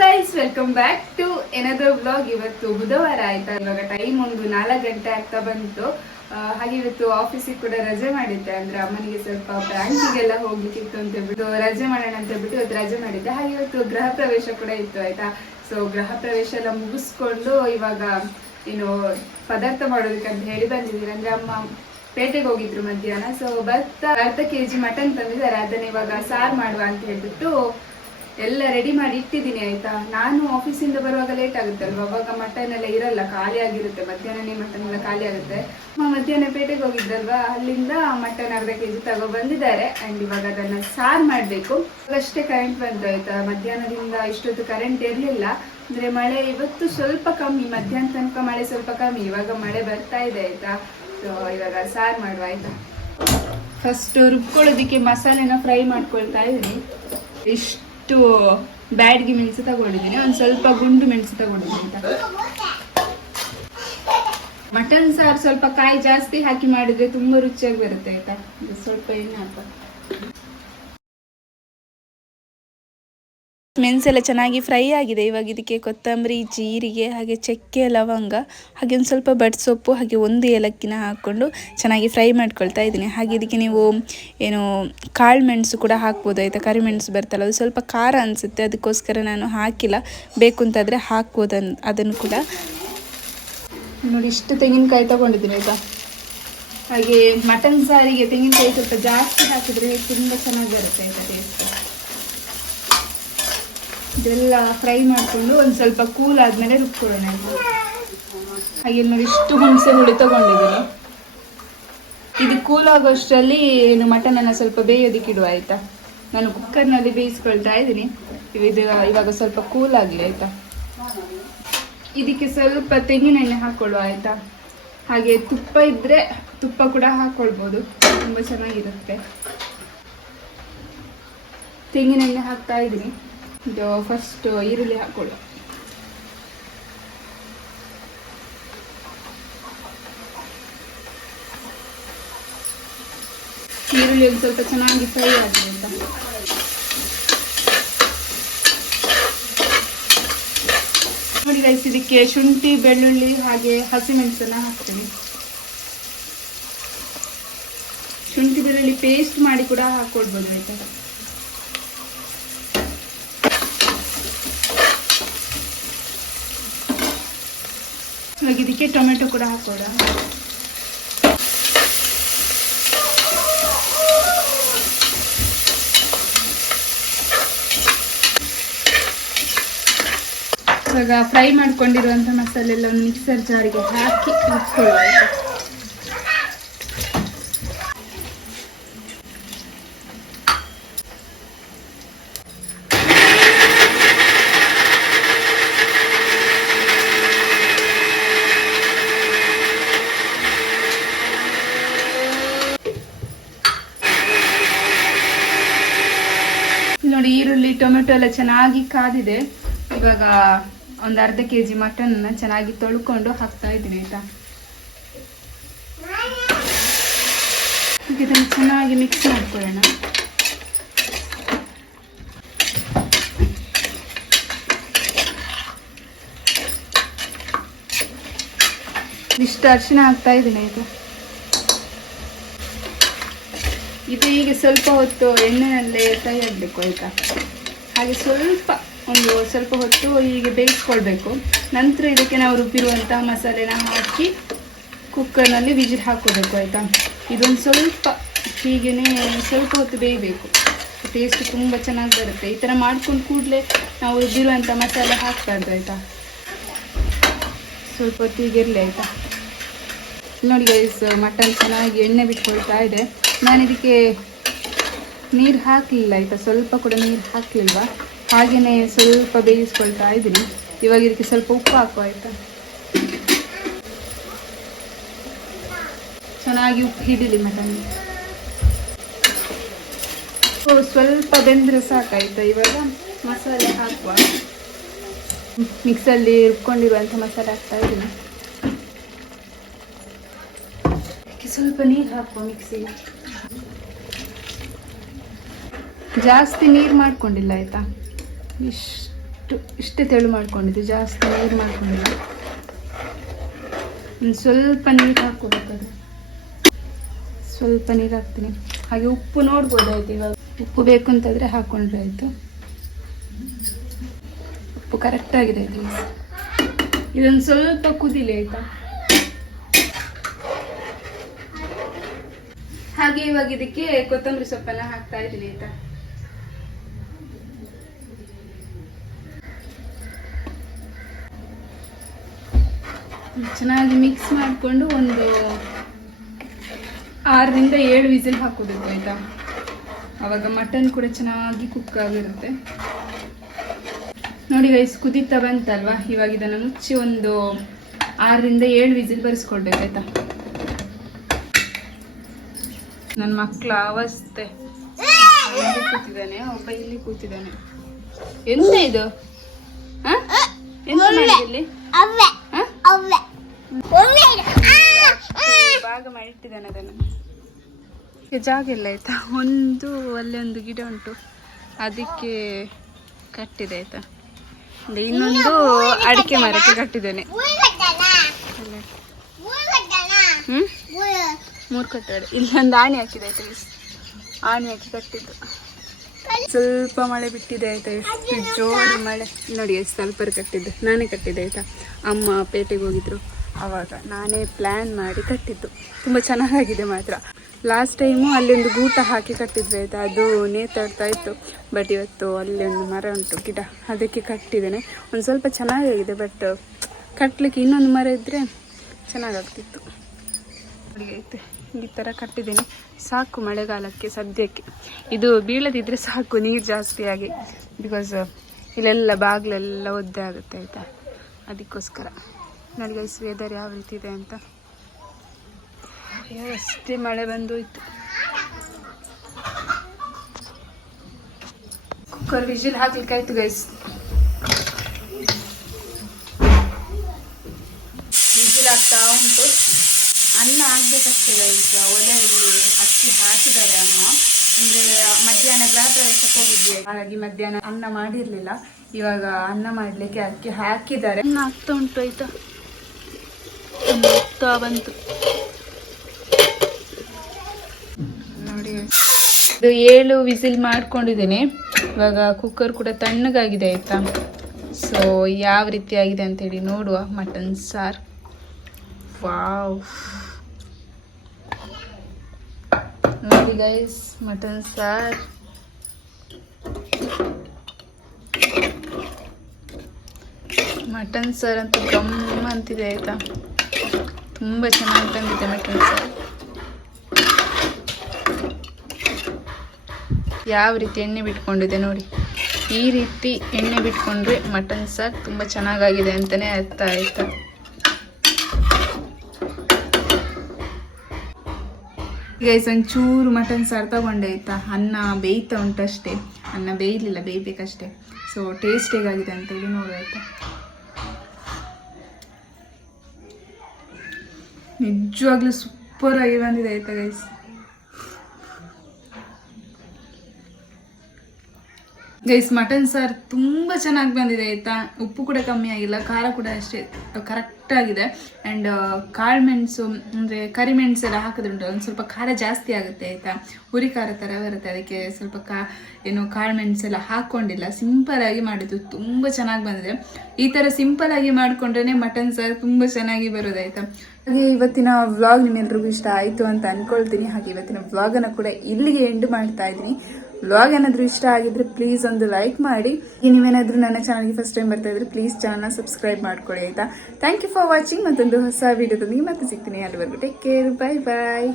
Guys welcome back to another vlog ಇವತ್ತು ಬುಧವಾರ ಆಯ್ತಾ? ಇವಾಗ ಟೈಮ್ ಒಂದು ನಾಲ್ಕು ಗಂಟೆ ಆಗ್ತಾ ಬಂತು. ಹಾಗೆ ಇವತ್ತು ಆಫೀಸಿಗೆ ಕೂಡ ರಜೆ ಮಾಡಿದ್ದೆ. ಅಂದ್ರೆ ಅಮ್ಮನಿಗೆ ಸ್ವಲ್ಪ ಬ್ಯಾಂಕಿಗೆಲ್ಲ ಹೋಗ್ಲಿಕ್ಕಿತ್ತು ಅಂತ ಹೇಳ್ಬಿಟ್ಟು ರಜೆ ಮಾಡೋಣ ಅಂತ ಹೇಳ್ಬಿಟ್ಟು ಇವತ್ತು ರಜೆ ಮಾಡಿದ್ದೆ. ಹಾಗೆ ಇವತ್ತು ಗೃಹ ಪ್ರವೇಶ ಕೂಡ ಇತ್ತು, ಆಯ್ತಾ? ಸೊ ಗೃಹ ಪ್ರವೇಶ ಎಲ್ಲ ಮುಗಿಸ್ಕೊಂಡು ಇವಾಗ, ಏನು, ಪದಾರ್ಥ ಮಾಡೋದಕ್ಕೆ ಅಂತ ಹೇಳಿ ಬಂದಿದ್ದೀನಿ ಅಂದ್ರೆ ಅಮ್ಮ ಪೇಟೆಗೆ ಹೋಗಿದ್ರು ಮಧ್ಯಾಹ್ನ. ಸೊ ಭತ್ತ ಅರ್ಧ ಕೆ ಜಿ ಮಟನ್ ತಂದಿದ್ದಾರೆ. ಅದನ್ನ ಇವಾಗ ಸಾರು ಮಾಡುವ ಅಂತ ಹೇಳ್ಬಿಟ್ಟು ಎಲ್ಲ ರೆಡಿ ಮಾಡಿ ಇಟ್ಟಿದ್ದೀನಿ, ಆಯ್ತಾ? ನಾನು ಆಫೀಸಿಂದ ಬರುವಾಗ ಲೇಟ್ ಆಗುತ್ತೆ ಅಲ್ವಾ ಅವಾಗ ಮಟನ್ ಎಲ್ಲ ಇರಲ್ಲ, ಖಾಲಿ ಆಗಿರುತ್ತೆ. ಮಧ್ಯಾಹ್ನನೇ ಮಟನ್ ಎಲ್ಲ ಖಾಲಿ ಆಗುತ್ತೆ. ಮಧ್ಯಾಹ್ನ ಪೇಟೆಗೆ ಹೋಗಿದ್ದಲ್ವಾ? ಅಲ್ಲಿಂದ ಮಟನ್ ಅರ್ಧ ಕೆ ಜಿ ತಗೋ ಬಂದಿದ್ದಾರೆ. ಅಂಡ್ ಇವಾಗ ಅದನ್ನ ಸಾರ್ ಮಾಡಬೇಕು. ಅಷ್ಟೇ ಕರೆಂಟ್ ಬಂತು, ಆಯ್ತಾ? ಮಧ್ಯಾಹ್ನದಿಂದ ಇಷ್ಟೊತ್ತು ಕರೆಂಟ್ ಇರಲಿಲ್ಲ. ಅಂದ್ರೆ ಮಳೆ ಇವತ್ತು ಸ್ವಲ್ಪ ಕಮ್ಮಿ. ಮಧ್ಯಾಹ್ನ ತನಕ ಮಳೆ ಸ್ವಲ್ಪ ಕಮ್ಮಿ. ಇವಾಗ ಮಳೆ ಬರ್ತಾ ಇದೆ, ಆಯ್ತಾ? ಸೊ ಇವಾಗ ಸಾರು ಮಾಡುವ, ಆಯ್ತಾ? ಫಸ್ಟ್ ರುಬ್ಕೊಳ್ಳೋದಕ್ಕೆ ಮಸಾಲೆನ ಫ್ರೈ ಮಾಡ್ಕೊಳ್ತಾ ಇದ್ದೀನಿ. ಇಷ್ಟು. ಬ್ಯಾಡ್ಗೆ ಮೆಣಸು ತಗೊಂಡಿದ್ದೀನಿ. ಒಂದು ಸ್ವಲ್ಪ ಗುಂಡು ಮೆಣಸು ತಗೊಂಡಿದ್ದೀನಿ ಮಟನ್ ಸಾರು ಸ್ವಲ್ಪ ಕಾಯಿ ಜಾಸ್ತಿ ಹಾಕಿ ಮಾಡಿದ್ರೆ ತುಂಬಾ ರುಚಿಯಾಗಿ ಬರುತ್ತೆ, ಆಯ್ತಾ? ಸ್ವಲ್ಪ ಎಣ್ಣೆ ಹಾಕ. ಮೆಣಸೆಲ್ಲ ಚೆನ್ನಾಗಿ ಫ್ರೈ ಆಗಿದೆ. ಇವಾಗ ಇದಕ್ಕೆ ಕೊತ್ತಂಬರಿ, ಜೀರಿಗೆ, ಹಾಗೆ ಚಕ್ಕೆ, ಲವಂಗ, ಹಾಗೆ ಒಂದು ಸ್ವಲ್ಪ ಬಡ್ ಸೊಪ್ಪು, ಹಾಗೆ ಒಂದು ಏಲಕ್ಕಿನ ಹಾಕ್ಕೊಂಡು ಚೆನ್ನಾಗಿ ಫ್ರೈ ಮಾಡ್ಕೊಳ್ತಾ ಇದ್ದೀನಿ. ಹಾಗೆ ಇದಕ್ಕೆ ನೀವು ಏನು ಕಾಳು ಮೆಣಸು ಕೂಡ ಹಾಕ್ಬೋದು. ಆಯಿತಾ? ಕರಿಮೆಣಸು ಬರ್ತಲ್ಲ, ಅದು ಸ್ವಲ್ಪ ಖಾರ ಅನಿಸುತ್ತೆ. ಅದಕ್ಕೋಸ್ಕರ ನಾನು ಹಾಕಿಲ್ಲ. ಬೇಕು ಅಂತಾದರೆ ಹಾಕ್ಬೋದು ಅನ್, ಅದನ್ನು ಕೂಡ. ನೋಡಿ, ಇಷ್ಟು ತೆಂಗಿನಕಾಯಿ ತಗೊಂಡಿದ್ದೀನಿ, ಆಯಿತಾ? ಹಾಗೆ ಮಟನ್ ಸಾರಿಗೆ ತೆಂಗಿನಕಾಯಿ ಸ್ವಲ್ಪ ಜಾಸ್ತಿ ಹಾಕಿದರೆ ತುಂಬ ಚೆನ್ನಾಗಿ ಬರುತ್ತೆ ಆಯಿತಾ ಟೇಸ್ಟ್ ಇದೆಲ್ಲ ಫ್ರೈ ಮಾಡಿಕೊಂಡು ಒಂದು ಸ್ವಲ್ಪ ಕೂಲ್ ಆದಮೇಲೆ ರುಬ್ಕೊಳ್ಳೋಣ ಹಾಗೆ ನೋಡಿ, ಇಷ್ಟು ಹುಣಸೆ ಹುಳಿ ತೊಗೊಂಡಿದ್ದೀನಿ. ಇದು ಕೂಲ್ ಆಗೋಷ್ಟರಲ್ಲಿ ಏನು ಮಟನನ್ನು ಸ್ವಲ್ಪ ಬೇಯೋದಕ್ಕೆ ಇಡುವ, ಆಯ್ತಾ? ನಾನು ಕುಕ್ಕರ್ನಲ್ಲಿ ಬೇಯಿಸ್ಕೊಳ್ತಾ ಇದ್ದೀನಿ. ಇದು ಇವಾಗ ಸ್ವಲ್ಪ ಕೂಲ್ ಆಗಲಿ, ಆಯಿತಾ? ಇದಕ್ಕೆ ಸ್ವಲ್ಪ ತೆಂಗಿನೆಣ್ಣೆ ಹಾಕ್ಕೊಳ್ಳುವ, ಆಯಿತಾ? ಹಾಗೆ ತುಪ್ಪ ಇದ್ದರೆ ತುಪ್ಪ ಕೂಡ ಹಾಕ್ಕೊಳ್ಬೋದು. ತುಂಬ ಚೆನ್ನಾಗಿರುತ್ತೆ. ತೆಂಗಿನೆಣ್ಣೆ ಹಾಕ್ತಾ ಇದ್ದೀನಿ. ಇದು ಫಸ್ಟ್ ಈರುಳ್ಳಿ ಹಾಕೊಳ್ಳೋ ಈರುಳ್ಳಿ ಒಂದು ಸ್ವಲ್ಪ ಚೆನ್ನಾಗಿ ಫ್ರೈ ಆಗಿದೆ ಅಂತ ನೋಡಿ ರೈಸ್ ಇದಕ್ಕೆ ಶುಂಠಿ, ಬೆಳ್ಳುಳ್ಳಿ ಹಾಗೆ ಹಸಿಮೆಣಸನ್ನ ಹಾಕ್ತೀನಿ. ಶುಂಠಿ ಬೆಳ್ಳುಳ್ಳಿ ಪೇಸ್ಟ್ ಮಾಡಿ ಕೂಡ ಹಾಕೊಳ್ಬೋದು ಆಯ್ತಾ? ಇವಾಗ ಇದಕ್ಕೆ ಟೊಮೆಟೊ ಕೂಡ ಹಾಕೋಣ ಇವಾಗ ಫ್ರೈ ಮಾಡ್ಕೊಂಡಿರುವಂಥ ಮಸಾಲೆ ಎಲ್ಲ ಮಿಕ್ಸರ್ ಜಾರಿಗೆ ಹಾಕಿ ರುಬ್ಕೊಳ್ಳುವ ಆಯ್ತಾ? ಇಲ್ಲಿ ನೋಡಿ ಟೊಮೆಟೊ ಎಲ್ಲ ಚೆನ್ನಾಗಿ ಕಾದಿದೆ. ಇವಾಗ ಒಂದು ಅರ್ಧ ಕೆ ಜಿ ಮಟನ್ ಚೆನ್ನಾಗಿ ತೊಳ್ಕೊಂಡು ಹಾಕ್ತಾ ಇದ್ದೀನಿ ಆಯಿತಾ? ಇದನ್ನು ಚೆನ್ನಾಗಿ ಮಿಕ್ಸ್ ಮಾಡ್ಕೊಳ್ಳೋಣ. ಇಷ್ಟು ಅರಿಶಿನ ಹಾಕ್ತಾ ಇದ್ದೀನಿ ಆಯ್ತಾ? ಇದು ಹೀಗೆ ಸ್ವಲ್ಪ ಹೊತ್ತು ಎಣ್ಣೆಯಲ್ಲೇ ಫ್ರೈ ಆಗಬೇಕು ಆಯಿತಾ? ಹಾಗೆ ಸ್ವಲ್ಪ ಒಂದು ಸ್ವಲ್ಪ ಹೊತ್ತು ಹೀಗೆ ಬೇಯಿಸ್ಕೊಳ್ಬೇಕು. ನಂತರ ಇದಕ್ಕೆ ನಾವು ರುಬ್ಬಿರುವಂತಹ ಮಸಾಲೆನ ಹಾಕಿ ಕುಕ್ಕರ್ನಲ್ಲಿ ವಿಜಿಲ್ ಹಾಕೋಬೇಕು ಆಯಿತಾ? ಇದೊಂದು ಸ್ವಲ್ಪ ಹೀಗೇ ಸ್ವಲ್ಪ ಹೊತ್ತು ಬೇಯಬೇಕು. ಟೇಸ್ಟ್ ತುಂಬ ಚೆನ್ನಾಗಿ ಬರುತ್ತೆ. ಈ ಥರ ಮಾಡ್ಕೊಂಡು ಕೂಡಲೇ ನಾವು ರುಬ್ಬಿರುವಂಥ ಮಸಾಲೆ ಹಾಕ್ಬಾರ್ದು, ಆಯಿತಾ? ಸ್ವಲ್ಪ ಹೊತ್ತು ಹೀಗಿರಲಿ ಆಯಿತಾ? ನೋಡಿ ಗೈಸ್ ಮಟನ್ ಚೆನ್ನಾಗಿ ಎಣ್ಣೆ ಬಿಟ್ಕೊಳ್ತಾ ಇದೆ. ನಾನು ಇದಕ್ಕೆ ನೀರು ಹಾಕಲಿಲ್ಲ ಆಯಿತಾ ಸ್ವಲ್ಪ ಕೂಡ ನೀರು ಹಾಕಲಿಲ್ವಾ? ಹಾಗೆಯೇ ಸ್ವಲ್ಪ ಬೇಯಿಸ್ಕೊಳ್ತಾ ಇದ್ದೀನಿ. ಇವಾಗ ಇದಕ್ಕೆ ಸ್ವಲ್ಪ ಉಪ್ಪು ಹಾಕುವ, ಆಯಿತಾ? ಚೆನ್ನಾಗಿ ಉಪ್ಪು ಹಿಡಿಲಿ ಮಟನ್ ಸ್ವಲ್ಪ ಬೆಂದ್ರೆ ಸಾಕಾಯ್ತಾ ಇವಾಗ? ಮಸಾಲೆ ಹಾಕುವ. ಮಿಕ್ಸಲ್ಲಿ ರುಬ್ಕೊಂಡಿರುವಂಥ ಮಸಾಲೆ ಹಾಕ್ತಾ ಇದ್ದೀನಿ. ಸ್ವಲ್ಪ ನೀರು ಹಾಕುವ ಮಿಕ್ಸಿಗೆ ಜಾಸ್ತಿ ನೀರು ಮಾಡ್ಕೊಂಡಿಲ್ಲ, ಆಯಿತಾ? ಇಷ್ಟು ಇಷ್ಟು ತೆಳು ಮಾಡ್ಕೊಂಡಿದ್ದು, ಜಾಸ್ತಿ ನೀರು ಮಾಡ್ಕೊಂಡಿಲ್ಲ. ಒಂದು ಸ್ವಲ್ಪ ನೀರು ಹಾಕೋಬೇಕಾದ್ರೆ ಸ್ವಲ್ಪ ನೀರು ಹಾಕ್ತೀನಿ. ಹಾಗೆ ಉಪ್ಪು ನೋಡ್ಬೋದಾಯ್ತು ಇವಾಗ. ಉಪ್ಪು ಬೇಕು ಅಂತಂದರೆ ಹಾಕೊಂಡ್ರೆ ಆಯಿತು. ಉಪ್ಪು ಕರೆಕ್ಟಾಗಿದೆ ಇದು ಇದೊಂದು ಸ್ವಲ್ಪ ಕುದಿಲಿ, ಆಯಿತಾ? ಹಾಗೆ ಇವಾಗ ಇದಕ್ಕೆ ಕೊತ್ತಂಬರಿ ಸೊಪ್ಪೆಲ್ಲ ಹಾಕ್ತಾ ಇದ್ದೀನಿ, ಆಯ್ತಾ? ಚೆನ್ನಾಗಿ ಮಿಕ್ಸ್ ಮಾಡಿಕೊಂಡು ಒಂದು ಆರರಿಂದ ಏಳು ವಿಸಿಲ್ ಹಾಕೋಬೇಕು ಆಯಿತಾ? ಅವಾಗ ಮಟನ್ ಕೂಡ ಚೆನ್ನಾಗಿ ಕುಕ್ ಆಗಿರುತ್ತೆ. ನೋಡಿ ಗೈಸ್ ಕುದೀತಾ ಬಂತಲ್ವಾ? ಇವಾಗ ಇದನ್ನು ಮುಚ್ಚಿ ಒಂದು ಆರರಿಂದ ಏಳು ವಿಸಿಲ್ ಬರೆಸ್ಕೊಡ್ಬೇಕು ಆಯಿತಾ? ನನ್ನ ಮಕ್ಕಳ ಅವಸ್ಥೆ. ಇಲ್ಲಿ ಕೂತಿದ್ದಾನೆ ಒಬ್ಬ ಇಲ್ಲಿ ಕೂತಿದ್ದಾನೆ. ಎಂತ ಇದು? ಹ? ಭಾಗ ಮಾಡಿಟ್ಟಿದ್ದಾನೆ ಅದನ್ನು. ಜಾಗ ಇಲ್ಲ ಆಯ್ತಾ? ಒಂದು ಅಲ್ಲೇ ಒಂದು ಗಿಡ ಉಂಟು. ಅದಕ್ಕೆ ಕಟ್ಟಿದೆ ಆಯ್ತಾ? ಇನ್ನೊಂದು ಅಡಿಕೆ ಮರಕ್ಕೆ ಕಟ್ಟಿದ್ದೇನೆ. ಹ್ಞೂ ಮೂರು ಕಟ್ಟಡ ಇಲ್ಲೊಂದು ಆಣಿ ಹಾಕಿದೆ ಆಯ್ತಾ? ಆನೆ ಆಣಿ ಹಾಕಿ ಕಟ್ಟಿದ್ದು. ಸ್ವಲ್ಪ ಮಳೆ ಬಿಟ್ಟಿದೆ ಆಯ್ತಾ? ಎಷ್ಟು ಜೋರು ಮಳೆ. ನೋಡಿ ಎಷ್ಟು ಸ್ವಲ್ಪ ಕಟ್ಟಿದ್ದು. ನಾನೇ ಕಟ್ಟಿದ್ದೆ ಆಯ್ತಾ? ಅಮ್ಮ ಪೇಟೆಗೆ ಹೋಗಿದ್ರು. ಆವಾಗ ನಾನೇ ಪ್ಲ್ಯಾನ್ ಮಾಡಿ ಕಟ್ಟಿದ್ದು. ತುಂಬ ಚೆನ್ನಾಗಿದೆ ಮಾತ್ರ. ಲಾಸ್ಟ್ ಟೈಮು ಅಲ್ಲೊಂದು ಗೂಟ ಹಾಕಿ ಕಟ್ಟಿದ್ವಿ ಆಯಿತಾ? ಅದು ನೇತಾಡ್ತಾ ಇತ್ತು. ಬಟ್ ಇವತ್ತು ಅಲ್ಲಿ ಒಂದು ಮರ ಉಂಟು, ಗಿಡ. ಅದಕ್ಕೆ ಕಟ್ಟಿದ್ದೇನೆ. ಒಂದು ಸ್ವಲ್ಪ ಚೆನ್ನಾಗಿದೆ ಬಟ್ ಕಟ್ಟಲಿಕ್ಕೆ ಇನ್ನೊಂದು ಮರ ಇದ್ದರೆ ಚೆನ್ನಾಗಾಗ್ತಿತ್ತು. ಐತೆ. ಈ ಥರ ಕಟ್ಟಿದ್ದೇನೆ. ಸಾಕು ಮಳೆಗಾಲಕ್ಕೆ ಸದ್ಯಕ್ಕೆ. ಇದು ಬೀಳದಿದ್ದರೆ ಸಾಕು, ನೀರು ಜಾಸ್ತಿಯಾಗಿ ಬಿಕಾಸ್ ಇಲ್ಲೆಲ್ಲ ಬಾಗಿಲೆಲ್ಲ ಒದ್ದೆ ಆಗುತ್ತೆ ಆಯಿತಾ? ಅದಕ್ಕೋಸ್ಕರ. ನನಗೆ ಗೈಸ್ ವೇದರ್ ಯಾವ ರೀತಿ ಇದೆ ಅಂತ. ಅಷ್ಟೇ ಮಳೆ ಬಂದೋಯ್ತು. ಕುಕ್ಕರ್ ವಿಜಿಲ್ ಹಾಕ್ಲಿಕ್ಕೆ ಆಯ್ತು ಗೈಸ್ ವಿಜಿಲ್ ಆಗ್ತಾ ಉಂಟು. ಅನ್ನ ಆಗ್ಬೇಕಷ್ಟೇ ಗೈಸ್ ಒಲೆಯಲ್ಲಿ ಅಕ್ಕಿ ಹಾಕಿದ್ದಾರೆ ಅಮ್ಮ ಅಂದ್ರೆ ಮಧ್ಯಾಹ್ನ ಗೃಹ ಪ್ರವೇಶಕ್ಕೆ ಹೋಗಿದ್ವಿ. ಹಾಗಾಗಿ ಮಧ್ಯಾಹ್ನ ಅನ್ನ ಮಾಡಿರ್ಲಿಲ್ಲ. ಇವಾಗ ಅನ್ನ ಮಾಡ್ಲಿಕ್ಕೆ ಅಕ್ಕಿ ಹಾಕಿದ್ದಾರೆ. ಅನ್ನ ಆಗ್ತಾ ಉಂಟು, ಆಯ್ತಾ? ಬಂತು ನೋಡಿ. ಇದು ಏಳು ವಿಸಿಲ್ ಮಾಡ್ಕೊಂಡಿದ್ದೇನೆ. ಇವಾಗ ಕುಕ್ಕರ್ ಕೂಡ ತಣ್ಣಗಾಗಿದೆ ಆಯ್ತಾ? ಸೊ ಯಾವ ರೀತಿ ಆಗಿದೆ ಅಂತೇಳಿ ನೋಡುವ ಮಟನ್ ಸಾರ್. ವಾವ್. ನೋಡಿ ಗೈಸ್ ಮಟನ್ ಸಾರ್. ಮಟನ್ ಸಾರ್ ಅಂತೂ ಗಮ್ ಅಂತಿದೆ ಆಯ್ತಾ? ತುಂಬ ಚೆನ್ನಾಗಿ ತಂದಿದೆ ಮಟನ್ ಸಾರು. ಯಾವ ರೀತಿ ಎಣ್ಣೆ ಬಿಟ್ಕೊಂಡಿದೆ ನೋಡಿ. ಈ ರೀತಿ ಎಣ್ಣೆ ಬಿಟ್ಕೊಂಡ್ರೆ ಮಟನ್ ಸಾರ್ ತುಂಬ ಚೆನ್ನಾಗಾಗಿದೆ ಅಂತಲೇ ಅರ್ಥ ಆಯ್ತಾ? ಈಗ ಒಂಚೂರು ಮಟನ್ ಸಾರು ತಗೊಂಡೆ ಆಯ್ತಾ? ಅನ್ನ ಬೇಯ್ತಾ ಅಷ್ಟೇ. ಅನ್ನ ಬೇಯಲಿಲ್ಲ, ಬೇಯ್ಬೇಕಷ್ಟೇ. ಸೊ ಟೇಸ್ಟ್ ಹೇಗಾಗಿದೆ ಅಂತೇಳಿ ನೋಡು ನಿಜವಾಗ್ಲೂ ಸೂಪರ್ ಆಗಿ ಬಂದಿದೆ ಆಯ್ತಾ ಗೈಸ್ ಗೈಸ್ ಮಟನ್ ಸಾರು ತುಂಬ ಚೆನ್ನಾಗಿ ಬಂದಿದೆ ಆಯಿತಾ? ಉಪ್ಪು ಕೂಡ ಕಮ್ಮಿ ಆಗಿಲ್ಲ, ಖಾರ ಕೂಡ ಅಷ್ಟೇ ಕರೆಕ್ಟ್ ಆಗಿದೆ. ಆ್ಯಂಡ್ ಕಾಳು ಮೆಣಸು, ಅಂದರೆ ಕರಿಮೆಣಸು ಎಲ್ಲ ಹಾಕಿದ್ರೆ ಉಂಟು ಒಂದು ಸ್ವಲ್ಪ ಖಾರ ಜಾಸ್ತಿ ಆಗುತ್ತೆ ಆಯಿತಾ? ಹುರಿ ಖಾರ ಥರ ಬರುತ್ತೆ, ಅದಕ್ಕೆ ಸ್ವಲ್ಪ ಕಾ, ಏನು ಕಾಳು ಮೆಣಸೆಲ್ಲ ಹಾಕ್ಕೊಂಡಿಲ್ಲ ಸಿಂಪಲ್ ಆಗಿ ಮಾಡಿದ್ದು ತುಂಬ ಚೆನ್ನಾಗಿ ಬಂದಿದೆ. ಈ ಥರ ಸಿಂಪಲ್ ಆಗಿ ಮಾಡಿಕೊಂಡ್ರೆ ಮಟನ್ ಸಾರು ತುಂಬ ಚೆನ್ನಾಗಿ ಬರೋದಾಯ್ತಾ ಹಾಗೆ ಇವತ್ತಿನ ವ್ಲಾಗ್ ನಿಮ್ಮೆಲ್ರಿಗೂ ಇಷ್ಟ ಆಯಿತು ಅಂತ ಅನ್ಕೊಳ್ತೀನಿ. ಹಾಗೆ ಇವತ್ತಿನ ವ್ಲಾಗನ್ನು ಕೂಡ ಇಲ್ಲಿಗೆ ಎಂಡ್ ಮಾಡ್ತಾ ಇದ್ದೀನಿ. ವ್ಲಾಗ್ ಏನಾದರೂ ಇಷ್ಟ ಆಗಿದ್ರೆ ಪ್ಲೀಸ್ ಒಂದು ಲೈಕ್ ಮಾಡಿ. ನೀವೇನಾದರೂ ನನ್ನ ಚಾನಲ್ಗೆ ಫಸ್ಟ್ ಟೈಮ್ ಬರ್ತಾ ಇದ್ರೆ ಪ್ಲೀಸ್ ಚಾನಲ್ನ ಸಬ್ಸ್ಕ್ರೈಬ್ ಮಾಡ್ಕೊಳ್ಳಿ ಆಯಿತಾ? ಥ್ಯಾಂಕ್ ಯು ಫಾರ್ ವಾಚಿಂಗ್ ಮತ್ತೊಂದು ಹೊಸ ವೀಡಿಯೋದೊಂದಿಗೆ ಮತ್ತೆ ಸಿಗ್ತೀನಿ. ಅಲ್ಲಿವರೆಗೂ ಟೇಕ್ ಕೇರ್ ಬೈ ಬಾಯ್